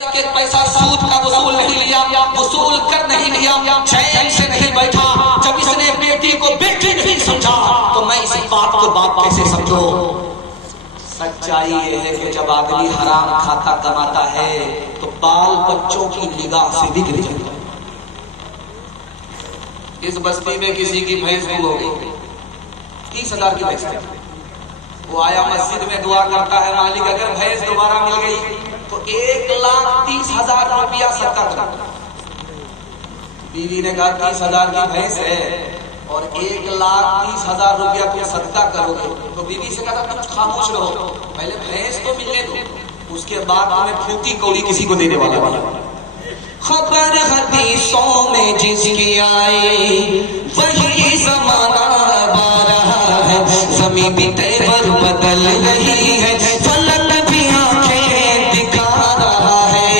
के पैसा सूद का वसूल नहीं लिया, वसूल कर नहीं लिया, चैन से नहीं बैठा। जब इसने बेटी को बेटी नहीं समझा तो मैं इस बात को बाप कैसे समझो। सच्चाई ये है कि जब आदमी हराम खाता कमाता है तो बाल बच्चों की निगाह से बिगड़ जाता है। इस बस्ती में किसी की भैंस गुम हो गई, 30,000 की भैंस। वो आया मस्जिद में दुआ करता है, मालिक अगर भैंस दोबारा मिल गई तो 1,30,000 रुपया सदका करो। बीवी ने कहा 30,000 की भैंस है और 1,30,000 रुपया तुम सदका करोगे। तो बीवी से कहा तुम खामोश रहो, पहले भैंस तो मिलने दो, उसके बाद तुम्हें फूटी कौड़ी किसी को देने वाला। खबर हदीसों में जिसकी आई वही जमाना बारहा है, ज़मीं भी तेवर बदल रही है, फलक भी आंखें दिखा रहा है।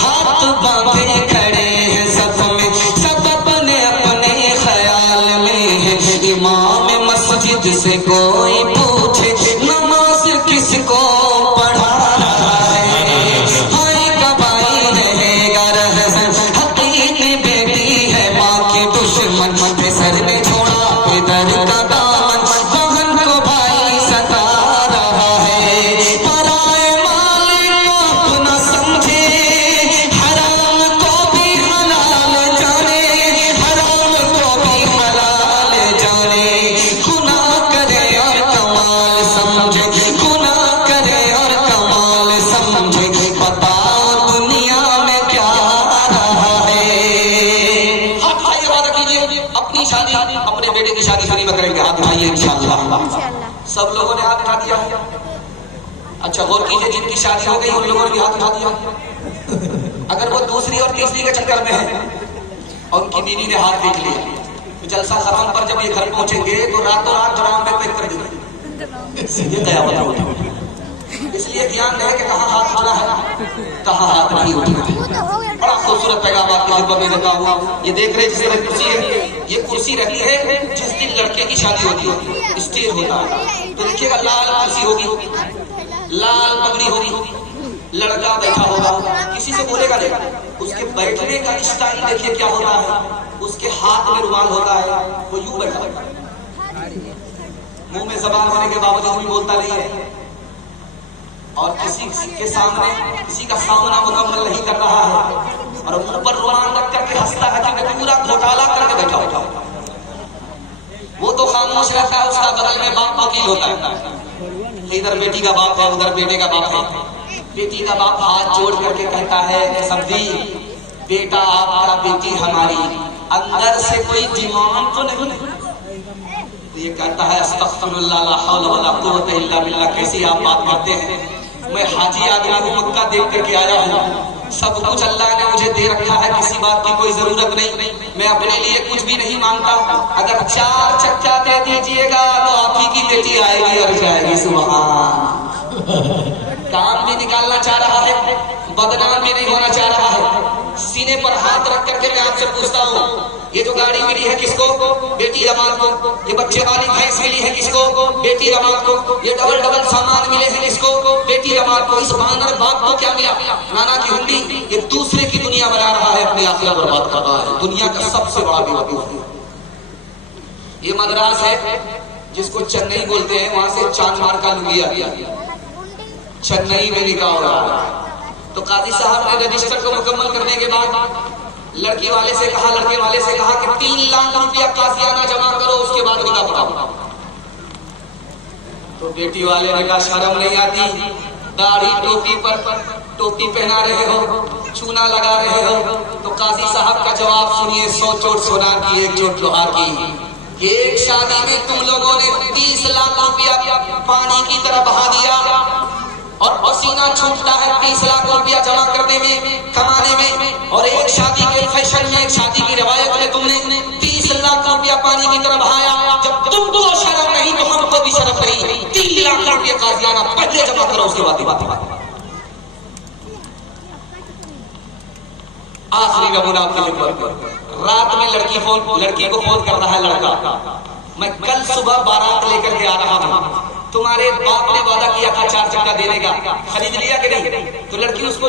हाथ बांधे खड़े हैं सब में, सब अपने अपने ख्याल में है। इमाम मस्जिद से कोई पूछे नमाज किसको पढ़ा रहा है। भाई का भाई रहेगा रहसन, हकीकी बेटी है माँ के दुश्मन। सर में छोड़ा इधर का दामन, बहन को भाई सता रहा है। पराए मालिक को अपना समझे, हराम को भी हलाल जाने, हराम को भी हलाल जाने। गुनाह करे और कमाल समझे, गुनाह करे और कमाल समझे। पता दुनिया में क्या रहा है। हाथ उठाइए, वादा कीजिए अपनी शादी अपने बेटे की शादी फ्री में करेंगे। हाथ उठाइए इंशाअल्लाह। सब लोगों ने हाथ उठा दिया। अच्छा गौर कीजिए, जिनकी शादी हो गई उन लोगों ने भी हाथ उठा दिया। अगर वो दूसरी और तीसरी के चक्कर में है और उनकी बीवी ने हाथ देख लिया तो जलसा खत्म पर जब ये घर पहुंचेंगे तो रातों रात ड्राम में पैक कर देंगे, सीधे कयामत होगी। इसलिए ध्यान रहे कि कहाँ हाथ उठना है, कहाँ हाथ नहीं उठना है। बड़ा खूबसूरत पैगाम आपकी खिदमत में देता हूँ। ये देख रहे जिस तरह कुर्सी है, ये कुर्सी रहती है जिस दिन लड़के की शादी होती है, स्टेज होता है। तो देखिएगा लाल कुर्सी होगी, लाल पगड़ी होगी, लड़का बैठा होगा, किसी से बोलेगा नहीं। उसके बैठने का स्टाइल देखिए क्या होता है, उसके हाथ में रुमाल होता है, वो यूं बैठा होता है, मुंह में जबान होने के बावजूद भी बोलता नहीं है। और किसी के सामने किसी का सामना मुकम्मल नहीं कर रहा है और ऊपर रुमाल रख करके हंसता है कि मैं पूरा घोटाला करके बैठा होता हूं। वो तो खामोश रहता है, उसका बगल में बाप वकील होता है। इधर बेटी का बाप है, उधर बेटे का बाप है। बेटी का बाप हाथ जोड़ करके कहता है सब्जी बेटा आपका, बेटी हमारी, अंदर से कोई डिमांड तो नहीं। तो ये कहता है अस्तगफिरुल्लाह ला हौला वला कुव्वता इल्ला बिल्लाह। कैसी आप बात करते हैं, मैं हाजी आदमी को मक्का देख करके आया हूँ, सब कुछ अल्लाह ने मुझे दे रखा है, किसी बात की कोई जरूरत नहीं, मैं अपने लिए कुछ भी नहीं मांगता। अगर 4 चक्का दे दीजिएगा तो आप ही की बेटी आएगी और जाएगी। सुभान। काम भी निकालना चाह रहा है, बदनाम भी नहीं होना चाह रहा है। सीने पर हाथ रख करके मैं आपसे पूछता हूँ, ये जो गाड़ी मिली है किसको? बेटी दामाद को। ये बच्चे वाली भैंस मिली है किसको? बेटी दामाद को। ये डबल डबल सामान मिले हैं किसको? बेटी दामाद को। इस बानर बाप को क्या मिला? नाना की हुंडी। ये दूसरे की दुनिया बना रहा है, अपनी आखिरत बर्बाद कर रहा है। दुनिया का सबसे बड़ा बेवकूफ ये मद्रास है जिसको चेन्नई बोलते हैं, वहां से चांद मार का लुंगिया चेन्नई में निकाह हो रहा है। तो काजी साहब ने रजिस्टर को मुकम्मल करने के बाद लड़की वाले से कहा, लड़के वाले से कहा कि 3 लाख रुपया काजियाना जमा करो, उसके बाद निकाह पढ़ाओ। तो बेटी वाले ने कहा शर्म नहीं आती, दाढ़ी टोपी पर टोपी पहना रहे हो, चूना लगा रहे हो। तो काजी साहब का जवाब सुनिए, 100 चोट सोना की 1 चोट लोहा की। एक शादी में तुम लोगों ने 30 लाख रुपया पानी की तरह बहा दिया और पसीना छूटता है 30 लाख रुपया जमा करने में, कमाने में। और एक शादी के फैशन में, एक शादी की रवायत में तुमने 30 लाख रुपया पानी की तरह बहाया। जब तुमको शर्म नहीं तो हमको भी शर्म नहीं। 3 लाख रुपया काजियाना पहले जमा करो, उसके बाद बात। आखिरी नमूना आपकी खिदमत में, रात में लड़की को फोन करता है लड़का, मैं कल सुबह बारात लेकर के आ रहा हूँ, तुम्हारे बाप ने वादा किया था 4 चक्का देने का, खरीद लिया कि नहीं? तो लड़की उसको